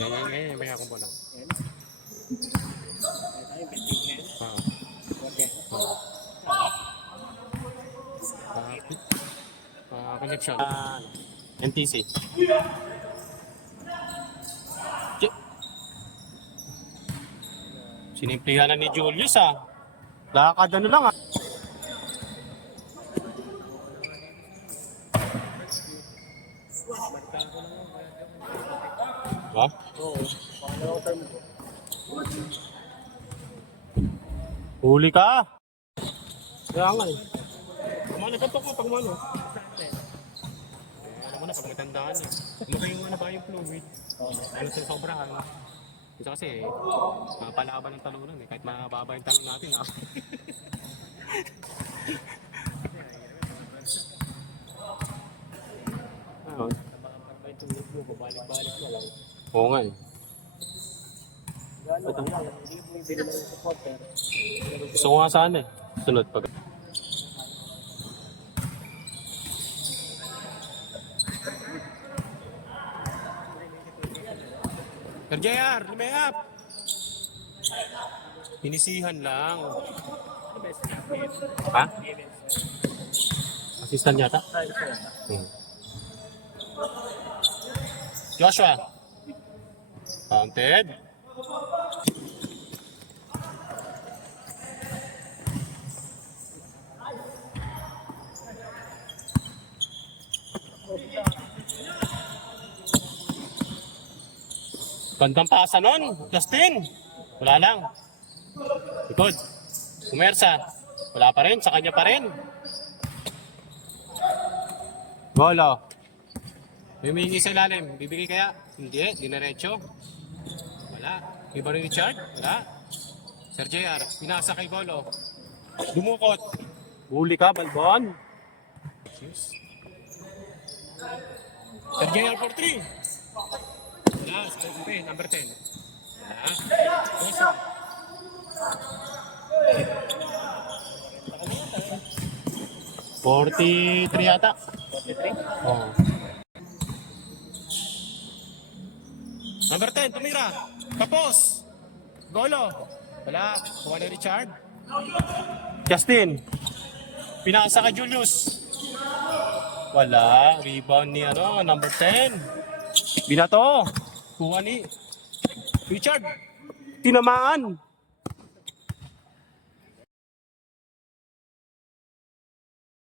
Ngayon, may akong bola. Connection. NTC. Sinimplihan na ni Julius Lakad ano lang Ha? Oo. Huli ka! Kaya nga Kumana ka to pag mano. Alam mo na, pag matandaan Kumaka yung ba yung fluid. Ano sa sobrahan. Isa kasi palaban ng talunan kahit mababa yung talon natin Babalik-balik na lang. Oo nga Gusto ko nga sana Sunod pag Sir JR, lumayap! Pinisihan lang. Ha? Assistant yata? Joshua. Counted. Gandang pasa nun, Justin. Wala lang. Likod. Pumersa. Wala pa rin, sa kanya pa rin. Golo. Humingi sa ilalim. Bibigay kaya? Hindi, dinaretso. Wala. Iba rin Richard? Wala. Sir JR, pinasa kay Golo. Dumukot. Huli ka, Balbon. Cheers. Sir JR for 3. Wala, number 10. Wala. 43 yata. 43? Oo. Number 10, tumira. Tapos. Golo. Wala. Kuha na Richard. Justin. Pinasa kay Julius. Wala. Rebound ni number 10. Binato. Kuha ni Richard. Tinamaan.